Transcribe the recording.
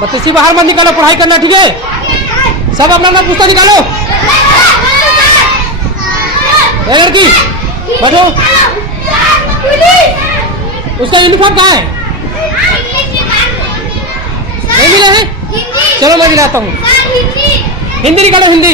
बत्तीसी बाहर मत निकालो, पढ़ाई करना, ठीक है। सब अपना अपना पुस्तक निकालो। ए लड़की बैठो। उसका यूनिफॉर्म कहाँ है? नहीं मिले हैं? चलो मैं दिलाता हूँ। हिंदी निकालो, हिंदी।